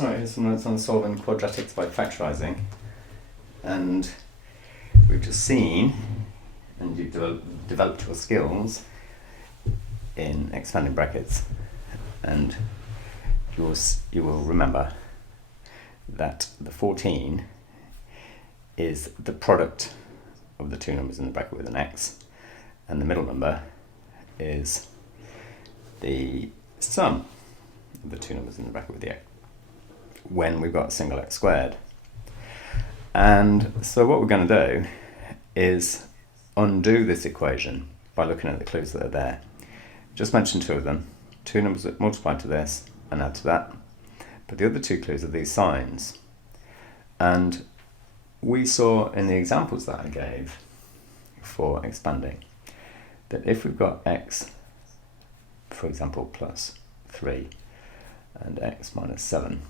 Alright, here's some notes on solving quadratics by factorising. And we've just seen, and you've developed your skills in expanding brackets, and you will remember that the 14 is the product of the two numbers in the bracket with an x, and the middle number is the sum of the two numbers in the bracket with the x when we've got a single x squared. And so what we're going to do is undo this equation by looking at the clues that are there. Just mention two of them, two numbers that multiply to this and add to that, but the other two clues are these signs. And we saw in the examples that I gave for expanding that if we've got x, for example, plus 3 and x minus 7,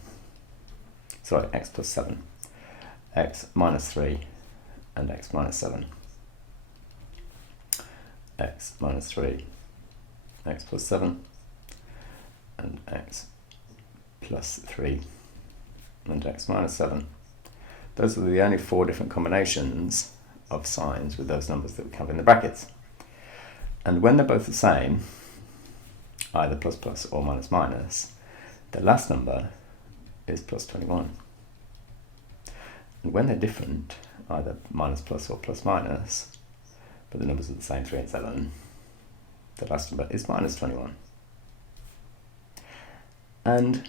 sorry, x plus 7, x minus 3 and x minus 7, x minus 3, x plus 7, and x plus 3 and x minus 7. Those are the only 4 different combinations of signs with those numbers that we have in the brackets. And when they're both the same, either plus plus or minus minus, the last number is plus 21. And when they're different, either minus plus or plus minus, but the numbers are the same, 3 and 7, the last number is minus 21. And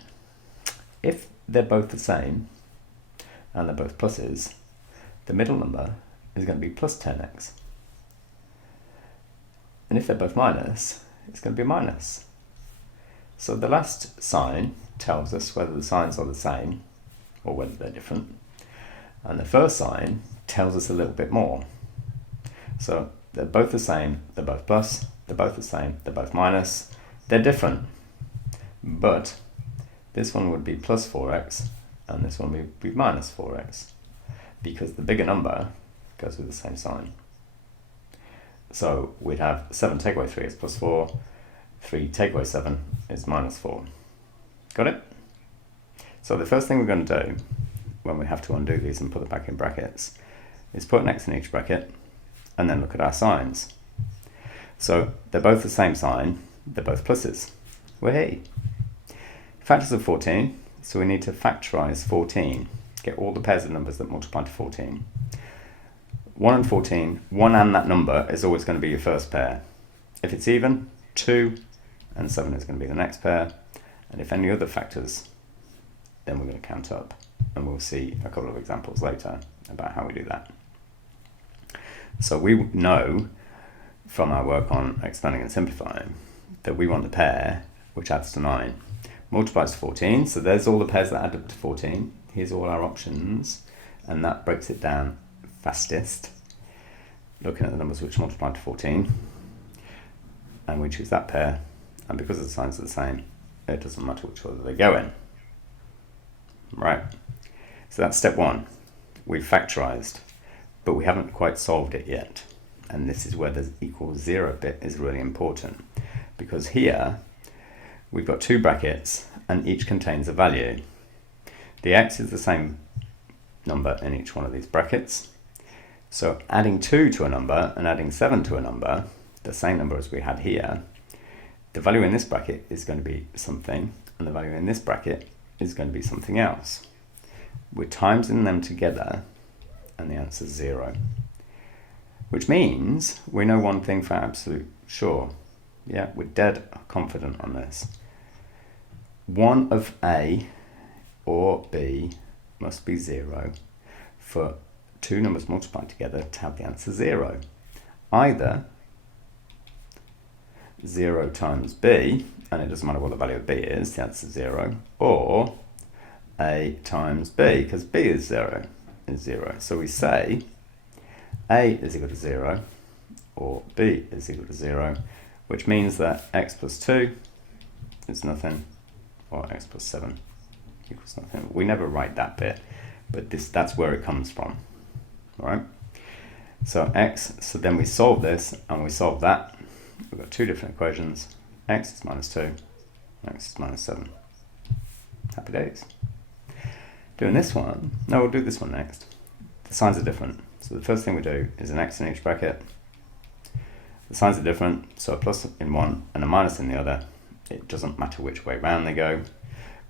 if they're both the same, and they're both pluses, the middle number is going to be plus 10x. And if they're both minus, it's going to be minus. So the last sign tells us whether the signs are the same or whether they're different. And the first sign tells us a little bit more. So they're both the same, they're both plus, they're both the same, they're both minus, they're different. But this one would be plus 4x and this one would be minus 4x because the bigger number goes with the same sign. So we'd have 7 take away 3 is plus 4, 3 take away 7 is minus 4. Got it? So the first thing we're going to do when we have to undo these and put them back in brackets is put an x in each bracket and then look at our signs. So they're both the same sign, they're both pluses. Wahey! Factors of 14, so we need to factorise 14, get all the pairs of numbers that multiply to 14. 1 and 14, 1 and that number is always going to be your first pair. If it's even, 2 and 7 is going to be the next pair. And if any other factors, then we're going to count up. And we'll see a couple of examples later about how we do that. So we know from our work on expanding and simplifying that we want the pair which adds to 9. Multiplies to 14, so there's all the pairs that add up to 14. Here's all our options, and that breaks it down fastest, looking at the numbers which multiply to 14, and we choose that pair, and because the signs are the same, it doesn't matter which order they go in. Right, so that's step 1. We've factorised, but we haven't quite solved it yet, and this is where the equals 0 bit is really important, because here we've got 2 brackets and each contains a value. The x is the same number in each one of these brackets. So adding 2 to a number and adding 7 to a number, the same number as we had here, the value in this bracket is going to be something and the value in this bracket is going to be something else. We're timesing them together and the answer is 0. Which means we know one thing for absolute sure. Yeah, we're dead confident on this. One of A or B must be 0 for 2 numbers multiplied together to have the answer 0. Either 0 times B, and it doesn't matter what the value of B is, the answer is 0, or A times B, because B is 0, is 0. So we say A is equal to 0, or B is equal to 0, which means that x plus 2 is nothing, or x plus 7 equals nothing. We never write that bit, but that's where it comes from. All right? So x, so then we solve this, and we solve that. We've got 2 different equations. X is minus 2, x is minus 7. Happy days. Doing this one, no, we'll do this one next. The signs are different. So the first thing we do is an x in each bracket. The signs are different, so a plus in one and a minus in the other. It doesn't matter which way round they go.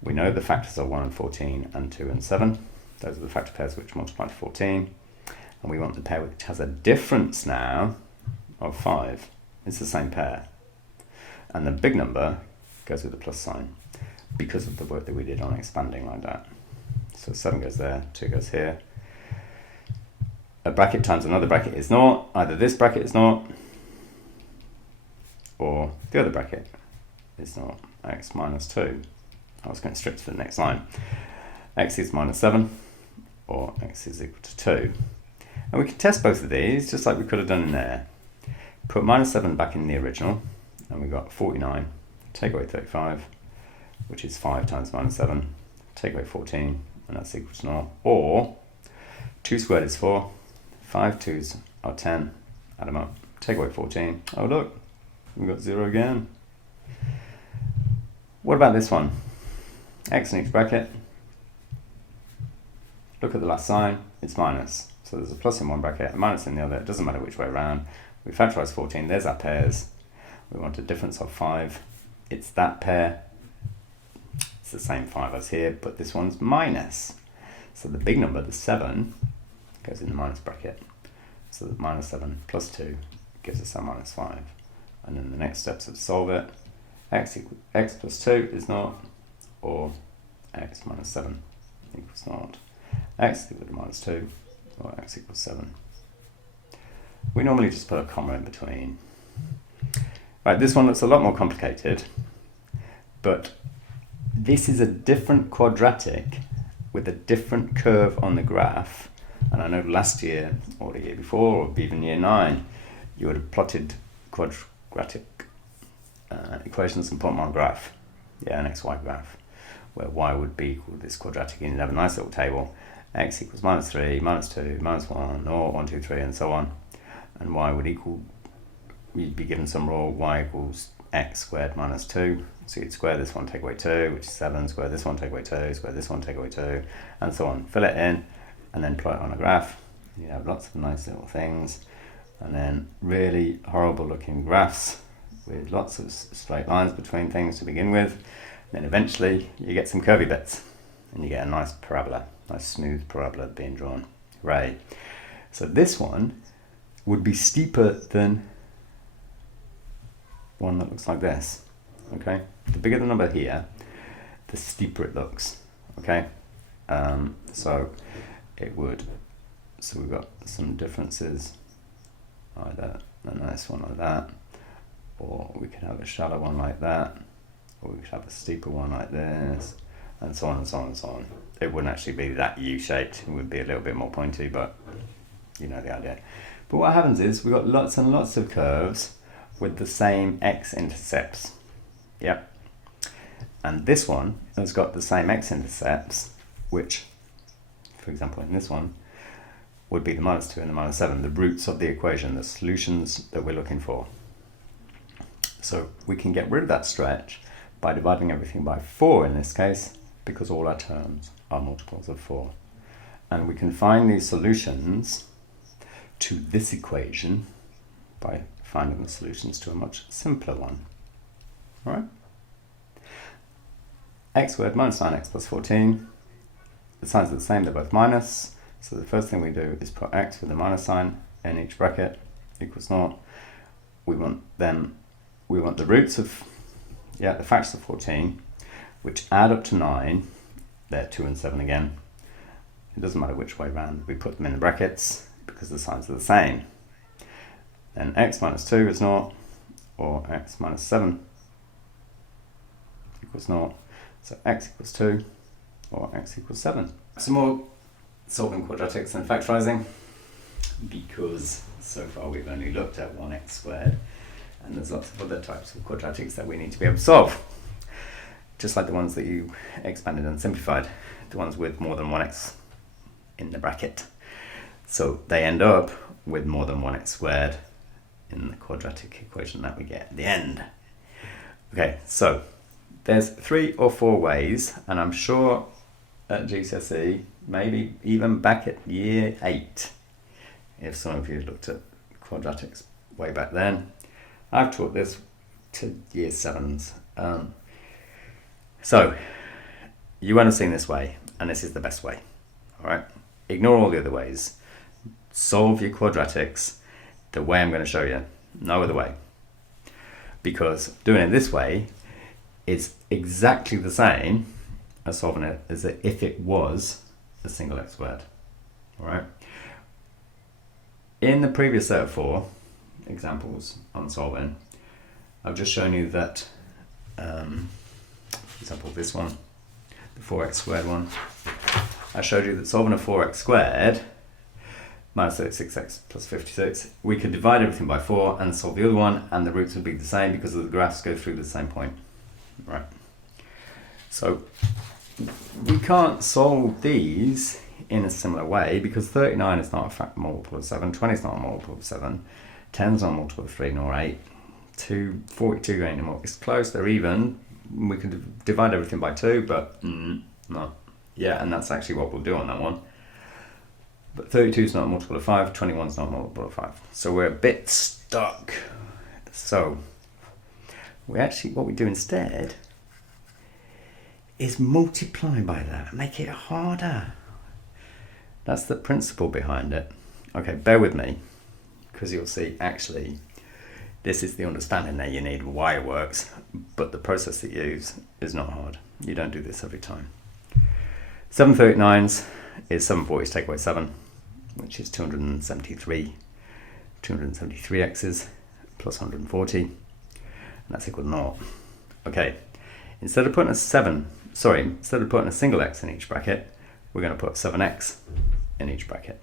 We know the factors are 1 and 14 and 2 and 7. Those are the factor pairs which multiply to 14. And we want the pair which has a difference now of 5. It's the same pair. And the big number goes with the plus sign because of the work that we did on expanding like that. So 7 goes there, 2 goes here. A bracket times another bracket is naught. Either this bracket is naught or the other bracket is naught. X minus 2. I was going straight to the next line. X is minus 7 or x is equal to 2. And we can test both of these just like we could have done in there. Put minus 7 back in the original and we got 49. Take away 35, which is 5 times minus 7. Take away 14 and that's equal to 0. Or 2 squared is 4. 5 2's are 10. Add them up. Take away 14. Oh look, we've got 0 again. What about this one? X in each bracket. Look at the last sign, it's minus. So there's a plus in one bracket, a minus in the other. It doesn't matter which way around. We factorise 14, there's our pairs. We want a difference of 5. It's that pair. It's the same 5 as here, but this one's minus. So the big number, the 7, goes in the minus bracket. So the minus 7 plus 2 gives us our minus 5. And then the next steps are to solve it. X plus 2 is 0, or x minus 7 equals 0. X equal to minus 2, or x equals 7. We normally just put a comma in between. Right, this one looks a lot more complicated, but this is a different quadratic with a different curve on the graph. And I know last year, or the year before, or even year 9, you would have plotted quadratic equations and put them on a graph. Yeah, an xy graph, where y would be equal to this quadratic, and you'd have a nice little table. X equals minus 3, minus 2, minus 1, or 1, 2, 3, and so on. And y would equal, we'd be given some rule, y equals x squared minus 2. So you'd square this one, take away 2, which is 7, square this one, take away 2, square this one, take away 2, and so on. Fill it in, and then plot it on a graph. You have lots of nice little things, and then really horrible looking graphs with lots of straight lines between things to begin with. Then eventually you get some curvy bits, and you get a nice parabola, nice smooth parabola being drawn. Hooray. So this one would be steeper than one that looks like this. Okay, the bigger the number here, the steeper it looks. Okay, so it would, so we've got some differences, either a nice one like that, or we could have a shallow one like that, or we could have a steeper one like this, and so on and so on and so on. It wouldn't actually be that U-shaped, it would be a little bit more pointy, but you know the idea. But what happens is we've got lots and lots of curves with the same x-intercepts. Yep. And this one has got the same x-intercepts, which, for example, in this one, would be the minus 2 and the minus 7, the roots of the equation, the solutions that we're looking for. So we can get rid of that stretch by dividing everything by 4 in this case, because all our terms are multiples of 4. And we can find these solutions to this equation by finding the solutions to a much simpler one. All right? X squared minus 9x plus 14. The signs are the same, they're both minus. So the first thing we do is put x with a minus sign in each bracket equals 0. We want the roots of, the factors of 14, which add up to 9. They're 2 and 7 again. It doesn't matter which way round. We put them in the brackets because the signs are the same. Then x minus 2 is 0, or x minus 7 equals 0. So x equals 2, or x equals 7. Some more solving quadratics and factorising, because so far we've only looked at 1x squared, and there's lots of other types of quadratics that we need to be able to solve. Just like the ones that you expanded and simplified, the ones with more than 1x in the bracket. So they end up with more than 1x squared in the quadratic equation that we get at the end. Okay, so there's 3 or 4 ways, and I'm sure at GCSE, maybe even back at year 8, if some of you looked at quadratics way back then. I've taught this to year 7s. So you won't have seen this way, and this is the best way. All right, ignore all the other ways. Solve your quadratics the way I'm going to show you, no other way. Because doing it this way is exactly the same as solving it as if it was a single x squared. All right. In the previous set of 4 examples on solving, I've just shown you that, for example, this one, the 4x squared one, I showed you that solving a 4x squared minus 36x plus 56, we could divide everything by 4 and solve the other one, and the roots would be the same because the graphs go through the same point. Right. So we can't solve these in a similar way because 39 is not a multiple of 7, 20 is not a multiple of 7, 10 is not a multiple of 3 nor 8, 42 ain't more. It's close, they're even. We could divide everything by 2, but not. Yeah, and that's actually what we'll do on that one. But 32 is not a multiple of 5, 21 is not a multiple of 5. So we're a bit stuck. So what we do instead is multiply by that, make it harder. That's the principle behind it. Okay, bear with me, because you'll see actually this is the understanding that you need why it works, but the process that you use is not hard. You don't do this every time. 739s is 740 take away 7, which is 273. 273 x's plus 140, and that's equal to 0. Okay, instead of putting a single x in each bracket, we're going to put 7x in each bracket.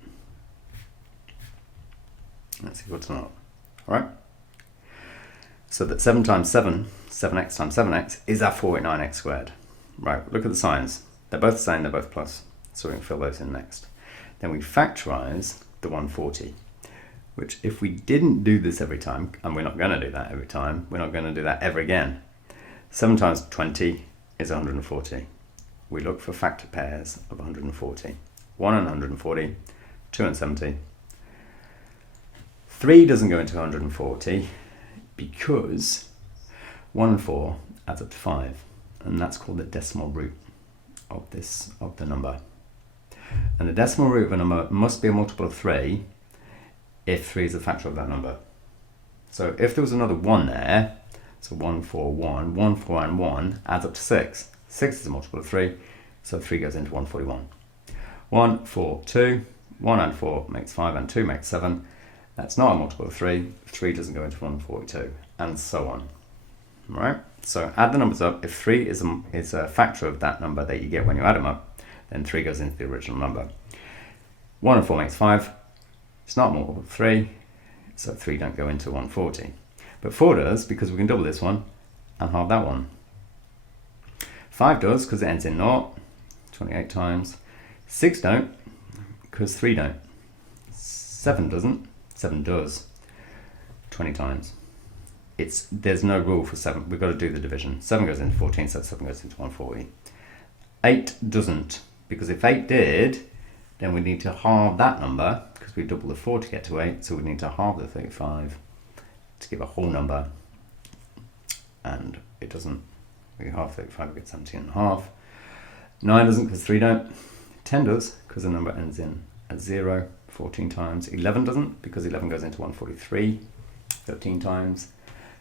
That's equal to 0. Alright? So that 7 times 7, 7x times 7x, is our 49x squared. Right, look at the signs. They're both the same, they're both plus. So we can fill those in next. Then we factorise the 140, which if we didn't do this every time, and we're not going to do that every time, we're not going to do that ever again. 7 times 20 is 140. We look for factor pairs of 140. 1 and 140, 2 and 70. 3 doesn't go into 140 because 1 and 4 adds up to 5, and that's called the decimal root of the number. And the decimal root of a number must be a multiple of 3 if 3 is a factor of that number. So if there was another 1 there, so 1, 4, 1, 1, 4 and 1 adds up to 6. 6 is a multiple of 3, so 3 goes into 141. 1, 4, 2, 1 and 4 makes 5 and 2 makes 7. That's not a multiple of 3. 3 doesn't go into 142, and so on. Right? So add the numbers up. If 3 is a factor of that number that you get when you add them up, then 3 goes into the original number. 1 and 4 makes 5. It's not a multiple of 3, so 3 don't go into 140. But 4 does, because we can double this one and halve that one. 5 does, because it ends in 0, 28 times. 6 don't, because 3 don't. 7 doesn't, 7 does, 20 times. There's no rule for 7, we've got to do the division. 7 goes into 14, so 7 goes into 140. 8 doesn't, because if 8 did, then we need to halve that number, because we double the 4 to get to 8, so we need to halve the 35 to give a whole number, and it doesn't. We halve 35, we get 17 and a half. 9 doesn't, because 3 don't. 10 does, because the number ends in a 0, 14 times. 11 doesn't, because 11 goes into 143, 13 times.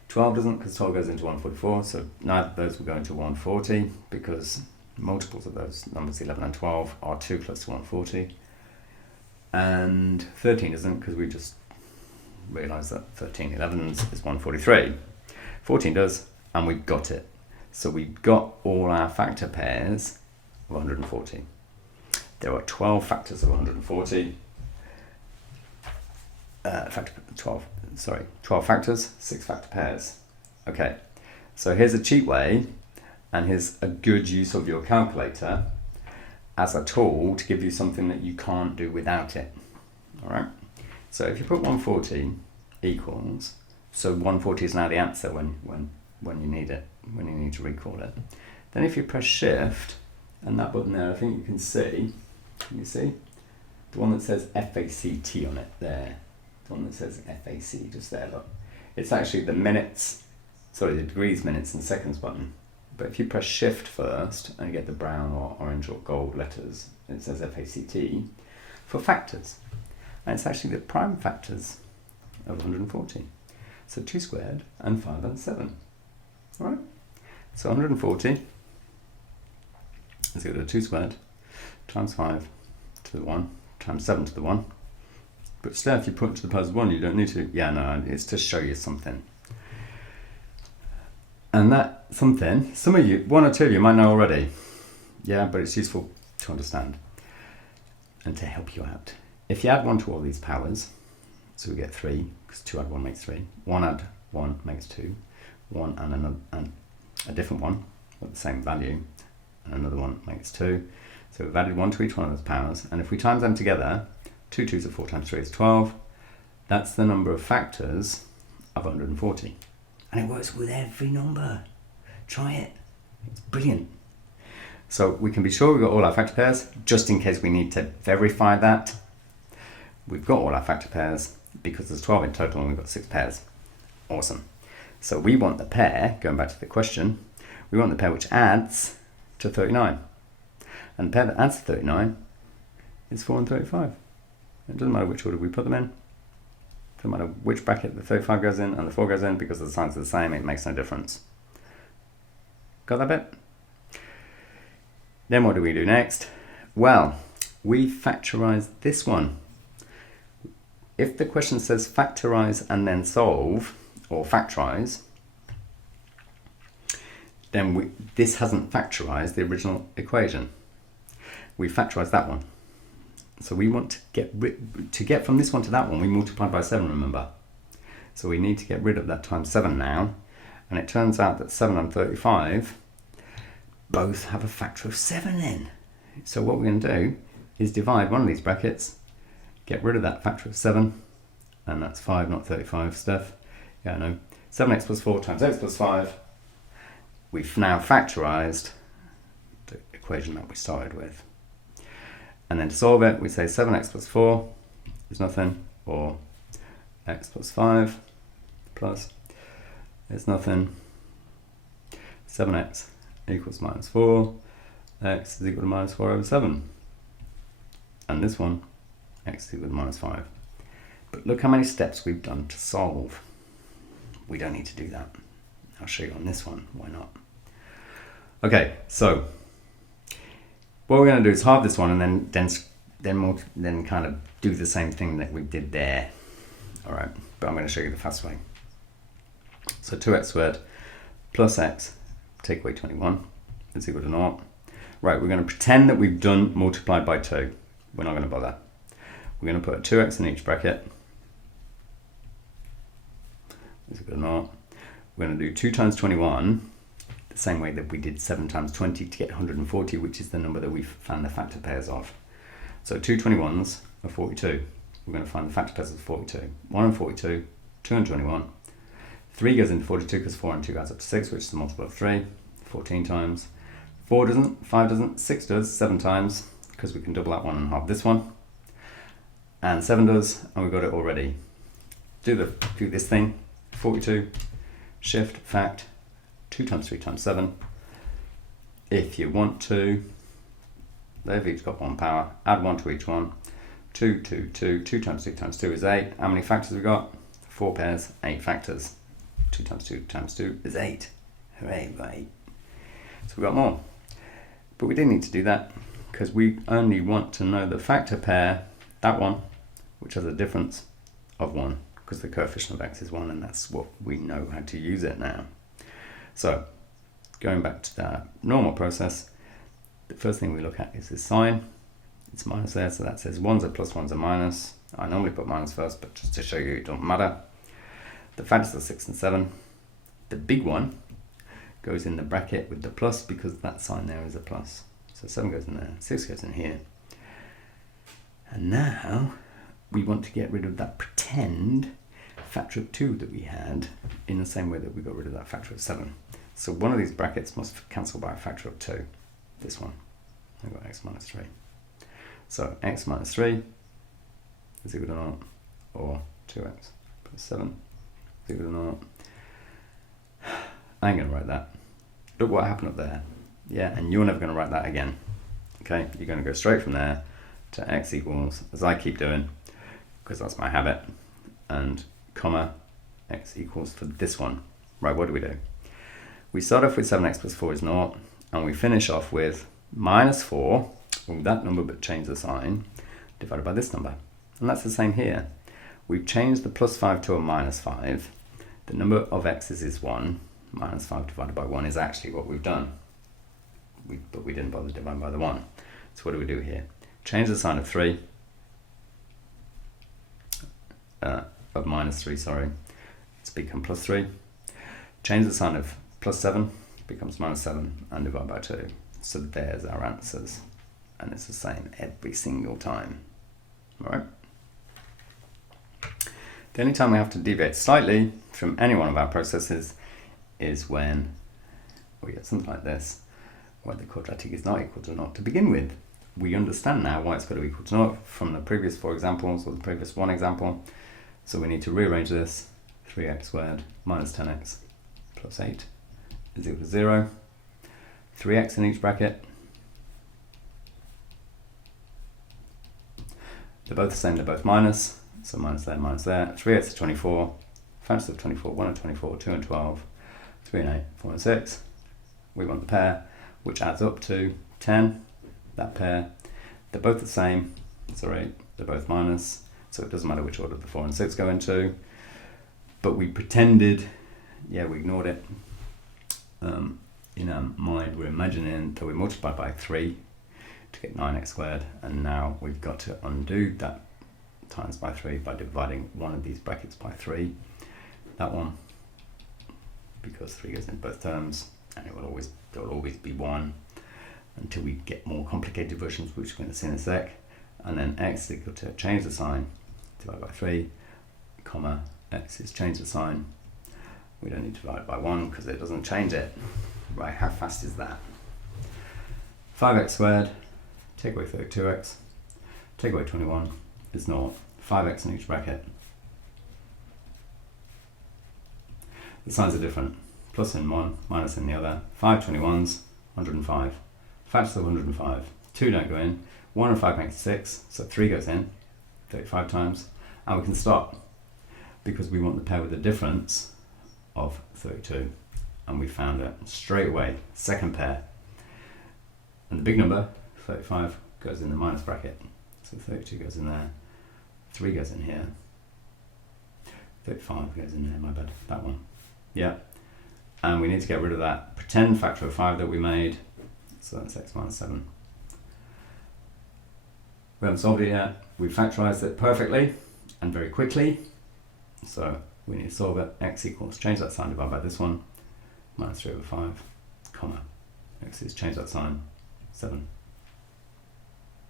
12 doesn't, because 12 goes into 144, so neither of those will go into 140, because multiples of those numbers, 11 and 12, are too close to 140. And 13 isn't, because we just realised that 13 11s is 143. 14 does, and we've got it. So we've got all our factor pairs of 140. There are 12 factors of 140. 12 factors, 6 factor pairs. Okay, so here's a cheat way, and here's a good use of your calculator as a tool to give you something that you can't do without it. All right, so if you put 140 equals, so 140 is now the answer when you need it, when you need to recall it. Then if you press shift And that button there, I think you can see, the one that says FACT on it there, the one that says FAC just there, look. It's actually the the degrees, minutes and seconds button. But if you press shift first and you get the brown or orange or gold letters, it says FACT for factors. And it's actually the prime factors of 140. So 2 squared and 5 and 7. All right? So 140 is equal to 2 squared times 5 to the 1 times 7 to the 1. But still, if you put it to the power of 1, you don't need to. Yeah, no, it's to show you something. And that something, some of you, one or two of you might know already. Yeah, but it's useful to understand and to help you out. If you add 1 to all these powers, so we get 3, because 2 add 1 makes 3. 1 add 1 makes 2. 1 and another, and a different one with the same value, and another one makes 2. So we've added 1 to each one of those powers, and if we times them together, 2 2s are 4 times 3 is 12. That's the number of factors of 140. And it works with every number. Try it. It's brilliant. So we can be sure we've got all our factor pairs, just in case we need to verify that. We've got all our factor pairs because there's 12 in total and we've got 6 pairs. Awesome. So we want the pair, going back to the question, we want the pair which adds to 39. And the pair that adds to 39 is 4 and 35. It doesn't matter which order we put them in. It doesn't matter which bracket the 35 goes in and the 4 goes in, because the signs are the same, it makes no difference. Got that bit? Then what do we do next? Well, we factorise this one. If the question says factorise and then solve, or factorise, then this hasn't factorised the original equation. We factorise that one. So we want to get from this one to that one, we multiply by 7, remember. So we need to get rid of that times 7 now. And it turns out that 7 and 35 both have a factor of 7 in. So what we're going to do is divide one of these brackets, get rid of that factor of 7, and that's 5, not 35 stuff. Yeah, no. 7x plus 4 times x plus 5. We've now factorised the equation that we started with. And then to solve it, we say 7x plus 4 is nothing, or x plus 5 plus is nothing. 7x equals minus 4. X is equal to minus 4 over 7. And this one, x is equal to minus 5. But look how many steps we've done to solve. We don't need to do that. I'll show you on this one, why not? Okay, so what we're going to do is halve this one and then kind of do the same thing that we did there. All right, but I'm going to show you the fast way. So 2x squared plus x, take away 21, is equal to 0. Right, we're going to pretend that we've done multiplied by 2. We're not going to bother. We're going to put 2x in each bracket. Is equal to 0. We're going to do 2 times 21, the same way that we did 7 times 20 to get 140, which is the number that we've found the factor pairs of. So 2 21s are 42. We're going to find the factor pairs of 42. 1 and 42, 2 and 21. 3 goes into 42 because 4 and 2 adds up to 6, which is the multiple of 3, 14 times. 4 doesn't, 5 doesn't, 6 does, 7 times, because we can double that one and halve this one. And 7 does, and we've got it already. Do this thing, 42, shift, fact, 2 times 3 times 7. If you want to, they've each got 1 power, add 1 to each one. 2, 2, 2, 2 times 2 times 2 is 8. How many factors have we got? 4 pairs, 8 factors. 2 times 2 times 2 is 8. Hooray, right. So we've got more. But we didn't need to do that because we only want to know the factor pair, that one, which has a difference of 1 because the coefficient of x is 1, and that's what we know how to use it now. So going back to that normal process, the first thing we look at is the sign. It's minus there, so that says 1's a plus, 1's a minus. I normally put minus first, but just to show you it doesn't matter. The factors are 6 and 7. The big one goes in the bracket with the plus because that sign there is a plus. So 7 goes in there, 6 goes in here. And now we want to get rid of that pretend factor of 2 that we had in the same way that we got rid of that factor of 7. So one of these brackets must cancel by a factor of 2, this one. I've got x minus 3. So x minus 3 is equal to 0, or 2x plus 7 is equal to 0. I ain't going to write that. Look what happened up there. Yeah, and you're never going to write that again. Okay, you're going to go straight from there to x equals, as I keep doing, because that's my habit, and comma, x equals for this one. Right, what do? We start off with 7x plus 4 is 0, and we finish off with minus 4, with that number but change the sign, divided by this number. And that's the same here. We've changed the plus 5 to a minus 5. The number of x's is 1. Minus 5 divided by 1 is actually what we've done. But we didn't bother dividing by the 1. So what do we do here? Change the sign of 3, of minus 3, sorry. It's become plus 3. Change the sign of plus 7, becomes minus 7, and divide by 2. So there's our answers. And it's the same every single time. All right? The only time we have to deviate slightly from any one of our processes is when we get something like this, where the quadratic is not equal to 0 to begin with. We understand now why it's got to be equal to 0 from the previous 4 examples, or the previous 1 example. So we need to rearrange this. 3x squared minus 10x plus 8 is equal to 0. 3x in each bracket. They're both the same, they're both minus. So minus there, minus there. 3x is 24. Factors of 24, 1 and 24, 2 and 12, 3 and 8, 4 and 6. We want the pair, which adds up to 10. That pair, they're both the same. Sorry, they're both minus. So it doesn't matter which order the 4 and 6 go into. But we pretended, yeah, we ignored it. In our mind, we're imagining that we multiplied by 3 to get 9x squared. And now we've got to undo that times by 3 by dividing one of these brackets by 3. That one, because 3 goes in both terms, and there will always be 1 until we get more complicated versions, which we're going to see in a sec. And then x is equal to change the sign, divide by 3, comma, x is change the sign. We don't need to divide by 1 because it doesn't change it. Right, how fast is that? 5x squared, take away 32x, take away 21 is 0. 5x in each bracket. The signs are different. Plus in one, minus in the other. 5 21s, 105. Factors of 105. 2 don't go in. 1 and 5 makes 6, so 3 goes in 35 times. And we can stop because we want the pair with a difference of 32. And we found it straight away. Second pair. And the big number, 35, goes in the minus bracket. So 32 goes in there. 3 goes in here. 35 goes in there, my bad. That one. Yeah. And we need to get rid of that pretend factor of 5 that we made. So that's x minus 7. We haven't solved it yet. We've factorized it perfectly and very quickly. So we need to solve it. X equals, change that sign, divide by this one. Minus 3 over 5, comma. X is change that sign, 7.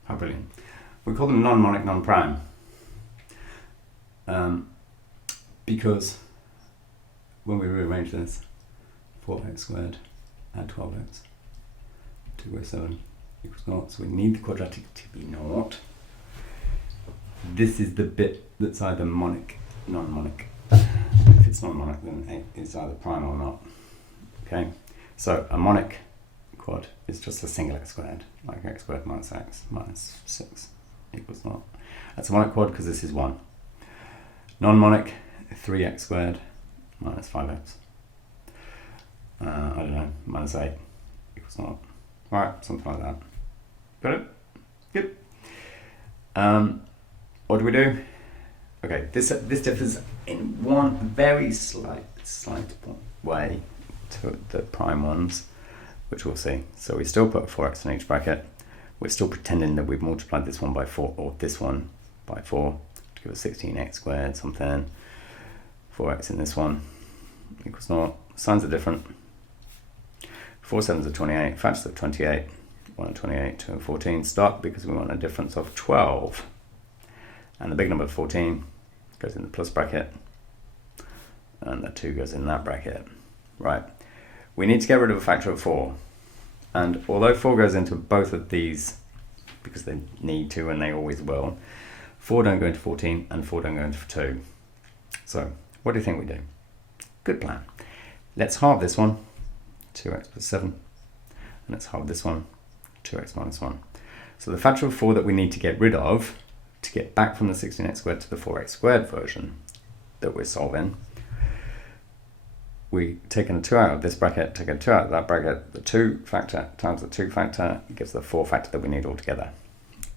How brilliant. We call them non-monic, non-prime. Because when we rearrange this, 4x squared add 12x, 2 over 7 equals 0. So we need the quadratic to be 0. This is the bit that's either monic, non-monic. If it's not monic, then it's either prime or not. Okay, so a monic quad is just a single x squared, like x squared minus x minus 6 equals 0. That's a monic quad because this is 1. Non-monic, 3x squared minus 5x. I don't know, minus 8 equals 0. Alright, something like that. Got it? Good. What do we do? Okay, this differs in one very slight way to the prime ones, which we'll see. So we still put 4x in each bracket. We're still pretending that we've multiplied this one by 4, or this one by 4, to give us 16x squared something. 4x in this one equals 0. Signs are different. 4 7s are 28, factors of 28, 1 and 28, 2 and 14. Stop because we want a difference of 12. And the big number 14 goes in the plus bracket, and the 2 goes in that bracket. Right. We need to get rid of a factor of 4. And although 4 goes into both of these, because they need to and they always will, 4 don't go into 14 and 4 don't go into 2. So what do you think we do? Good plan. Let's halve this one, 2x plus 7. And let's halve this one, 2x minus 1. So the factor of 4 that we need to get rid of to get back from the 16x squared to the 4x squared version that we're solving, we taken a 2 out of this bracket, take a 2 out of that bracket, the 2 factor times the 2 factor gives the 4 factor that we need altogether.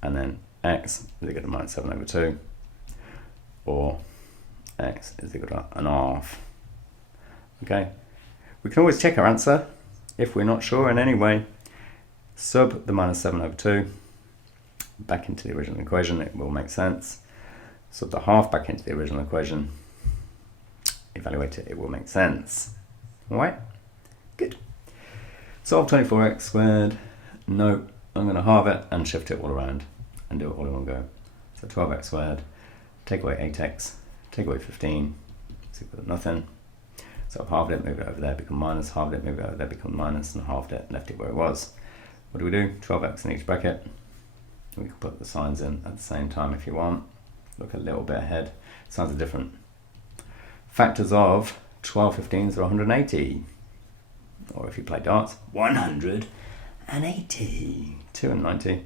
And then x is equal to minus 7 over 2, or x is equal to an half. Okay, we can always check our answer if we're not sure in any way. Sub the minus 7 over 2 back into the original equation, it will make sense. Sub the half back into the original equation, evaluate it, it will make sense. Alright, good. Solve 24x squared. No, I'm going to halve it and shift it all around and do it all in one go. So 12x squared, take away 8x, take away 15, is equal to nothing. So I've halved it, moved it over there, become minus, halved it, moved it over there, become minus, and halved it, left it where it was. What do? 12x in each bracket. We can put the signs in at the same time if you want. Look a little bit ahead. Signs are different. Factors of 12 15s are 180. Or if you play darts, 180. 2 and 90.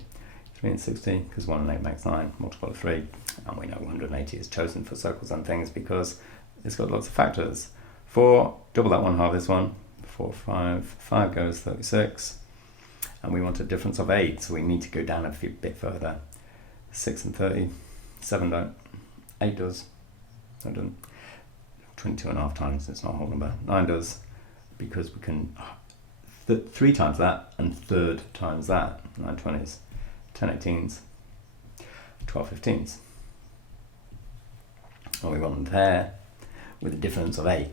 3 and 60, because 1 and 8 makes 9. Multiple of 3. And we know 180 is chosen for circles and things because it's got lots of factors. 4, double that one, halve this one. 4, 5. 5 goes 36. And we want a difference of 8, so we need to go down a bit further. 6 and 30, 7 don't, 8 does, no it doesn't. 22 and a half times, it's not a whole number. 9 does, because we can 3 times that and third times that. 9 20s, 10 18s, 12 15s. And we want them there with a difference of 8.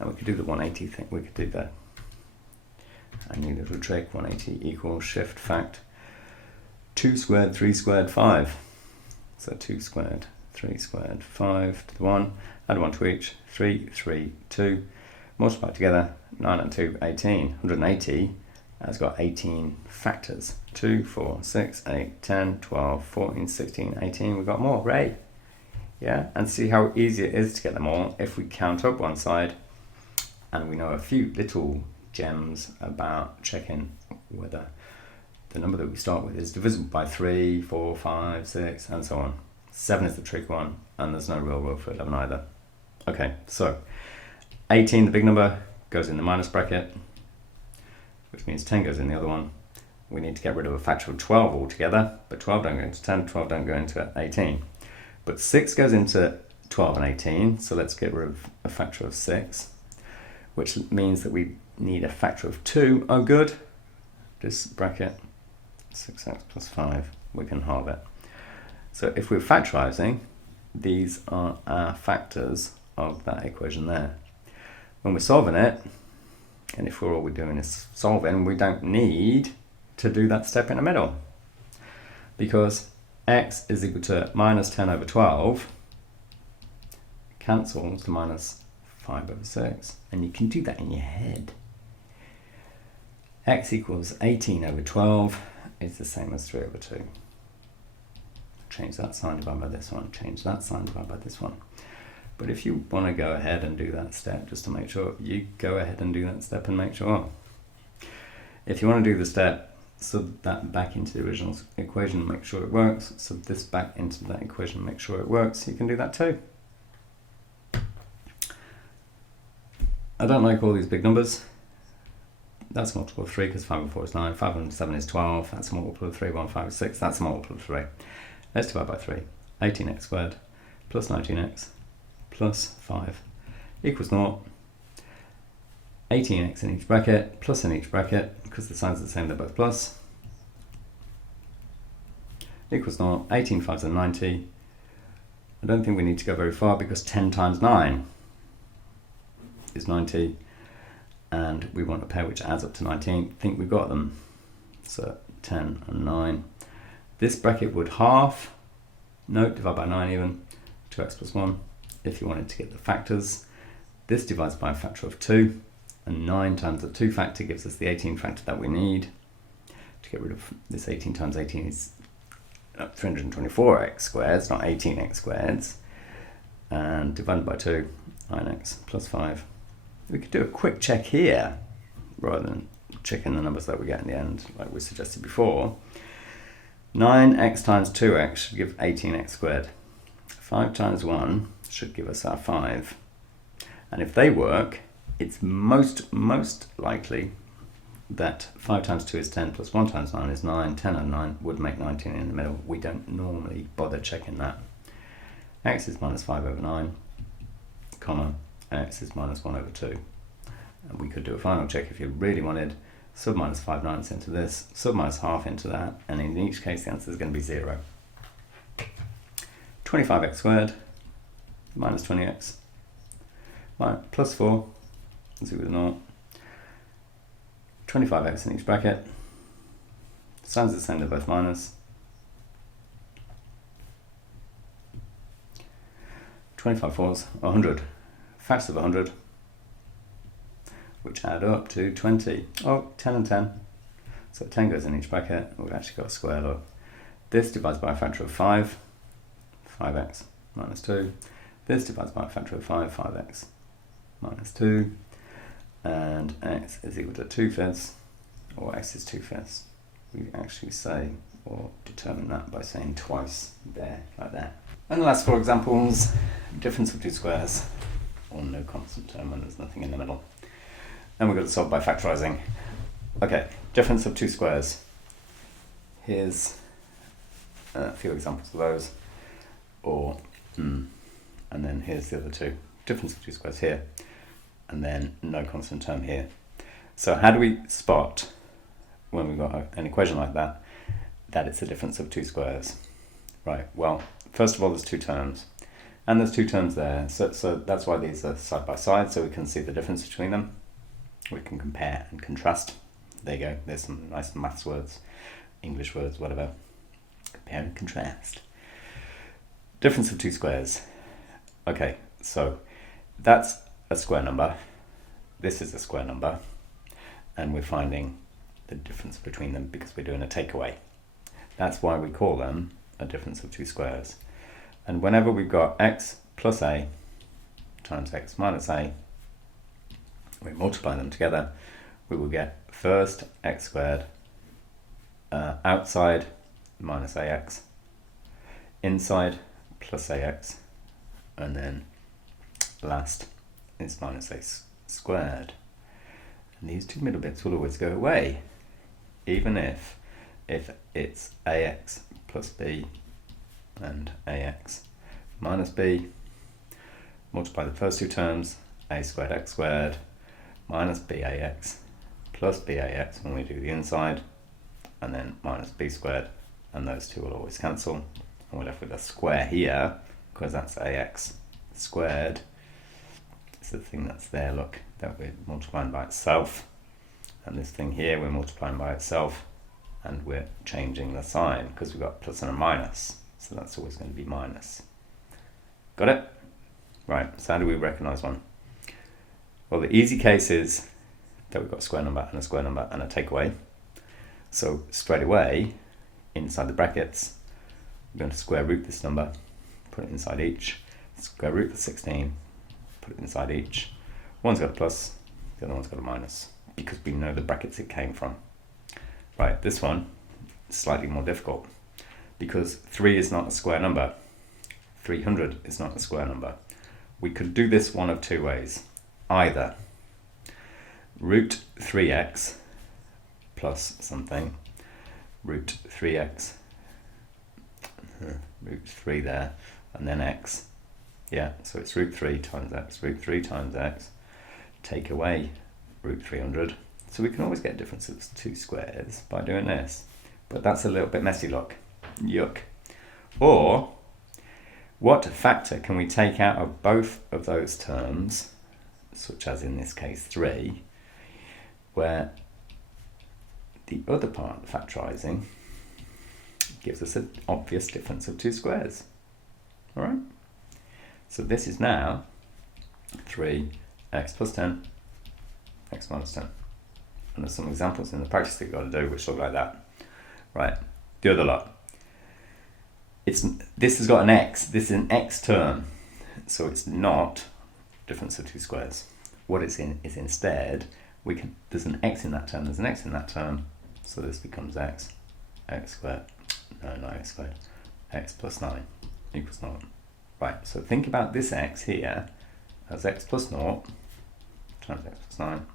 And we could do the 180 thing, we could do that. A new little trick, 180 equals shift fact 2 squared, 3 squared, 5. So 2 squared, 3 squared, 5 to the 1, add 1 to each, 3, 3, 2, multiply together, 9 and 2, 18. 180 has got 18 factors. 2, 4, 6, 8, 10, 12, 14, 16, 18, we've got more, right? Yeah, and see how easy it is to get them all if we count up one side and we know a few little gems about checking whether the number that we start with is divisible by 3, 4, 5, 6, and so on. 7 is the trick one, and there's no real rule for 11 either. Okay, so 18, the big number, goes in the minus bracket, which means 10 goes in the other one. We need to get rid of a factor of 12 altogether, but 12 don't go into 10, 12 don't go into 18. But 6 goes into 12 and 18, so let's get rid of a factor of 6, which means that we need a factor of 2. Oh good, this bracket, 6x plus 5, we can halve it. So if we're factorising, these are our factors of that equation there. When we're solving it, and if all we're doing is solving, we don't need to do that step in the middle, because x is equal to minus 10 over 12 cancels to minus 5 over 6, and you can do that in your head. X equals 18 over 12 is the same as 3 over 2. Change that sign divided by this one, change that sign divided by this one. But if you want to go ahead and do that step just to make sure, you go ahead and do that step and make sure. If you want to do the step, sub that back into the original equation, make sure it works, sub this back into that equation, make sure it works, you can do that too. I don't like all these big numbers. That's a multiple of 3 because 5 and 4 is 9, 5 and 7 is 12, that's a multiple of 3, 1, 5 is 6, that's a multiple of 3. Let's divide by 3. 18x squared plus 19x plus 5 equals 0. 18x in each bracket, plus in each bracket, because the signs are the same, they're both plus, equals 0. 18 5s are 90. I don't think we need to go very far because 10 times 9 is 90. And we want a pair which adds up to 19. I think we've got them. So 10 and 9. This bracket would half, no, divide by 9 even, 2x plus 1, if you wanted to get the factors. This divides by a factor of 2, And 9 times the 2 factor gives us the 18 factor that we need. To get rid of this 18 times 18 is 324x squared, not 18x squared. And divided by 2, 9x plus 5. We could do a quick check here, rather than checking the numbers that we get in the end, like we suggested before. 9x times 2x should give 18x squared. 5 times 1 should give us our 5. And if they work, it's most likely that 5 times 2 is 10 plus 1 times 9 is 9. 10 and 9 would make 19 in the middle. We don't normally bother checking that. X is minus 5 over 9, comma, x is minus 1 over 2. And we could do a final check if you really wanted. Sub minus 5/9 into this, sub minus half into that, and in each case the answer is going to be 0. 25x squared minus 20x plus 4 is equal to 0. 25x in each bracket. Signs are the same, they're both minus. 25 fours, 100. Factors of 100, which add up to 20. Oh, 10 and 10. So 10 goes in each bracket. We've actually got a square look. This divides by a factor of 5, 5x minus 2. This divides by a factor of 5, 5x minus 2. And x is equal to 2/5, or x is 2/5. We actually say, or determine that by saying twice there, like that. And the last 4 examples, difference of 2 squares, or no constant term when there's nothing in the middle. And we've got to solve by factorising. Okay, difference of 2 squares. Here's a few examples of those. And then here's the other 2. Difference of 2 squares here. And then no constant term here. So how do we spot, when we've got an equation like that, that it's a difference of 2 squares? Right, well, first of all, there's 2 terms. And there's 2 terms there. So that's why these are side by side, so we can see the difference between them. We can compare and contrast. There you go, there's some nice maths words, English words, whatever. Compare and contrast. Difference of 2 squares. Okay, so that's a square number. This is a square number. And we're finding the difference between them because we're doing a takeaway. That's why we call them a difference of 2 squares. And whenever we've got x plus a times x minus a, we multiply them together, we will get first x squared, outside minus ax, inside plus ax, and then last is minus a squared. And these 2 middle bits will always go away, even if it's ax plus b and ax minus b, multiply the first 2 terms, a squared x squared minus bax plus bax when we do the inside, and then minus b squared, and those 2 will always cancel, and we're left with a square here, because that's ax squared. It's the thing that's there, look, that we're multiplying by itself, and this thing here we're multiplying by itself, and we're changing the sign because we've got plus and a minus, so that's always going to be minus. Got it? Right, so how do we recognise one? Well, the easy case is that we've got a square number and a square number and a takeaway. So straight away, inside the brackets, we're going to square root this number, put it inside each, square root the 16, put it inside each. One's got a plus, the other one's got a minus, because we know the brackets it came from. Right, this one is slightly more difficult, because 3 is not a square number. 300 is not a square number. We could do this one of 2 ways. Either root 3x plus something, root 3x, root 3 there, and then x. Yeah, so it's root 3 times x, root 3 times x, take away root 300. So we can always get differences of 2 squares by doing this. But that's a little bit messy, look. Yuck. Or, what factor can we take out of both of those terms, such as in this case 3, where the other part of factorising gives us an obvious difference of 2 squares. Alright? So this is now 3x plus 10 x minus 10. And there's some examples in the practice that you've got to do which look like that. Right, the other lot. This has got an x, this is an x term, so it's not difference of two squares. What it's in is instead, there's an x in that term, there's an x in that term, so this becomes x squared, no, not x squared, x plus 9 equals 0. Right, so think about this x here as x plus 0 times x plus 9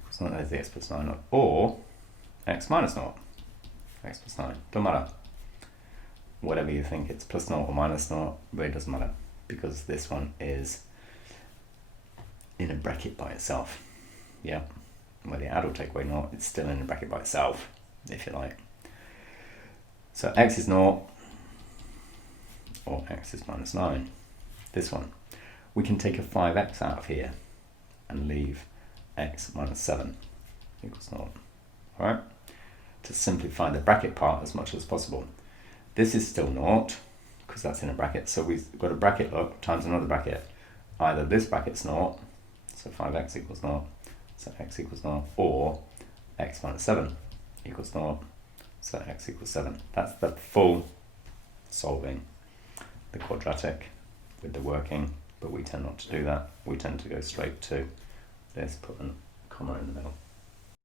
equals 0, there's the x plus 9, or x minus 0, x plus 9, don't matter. Whatever you think, it's plus 0 or minus 0, but it doesn't matter, because this one is in a bracket by itself. Yeah, whether you add or take away 0, it's still in a bracket by itself, if you like. So x is 0, or x is minus 9. This one, we can take a 5x out of here and leave x minus 7 equals 0. Alright? To simplify the bracket part as much as possible. This is still 0, because that's in a bracket, so we've got a bracket up times another bracket. Either this bracket's 0, so 5x equals 0, so x equals 0, or x minus 7 equals 0, so x equals 7. That's the full solving the quadratic with the working, but we tend not to do that. We tend to go straight to this, put a comma in the middle.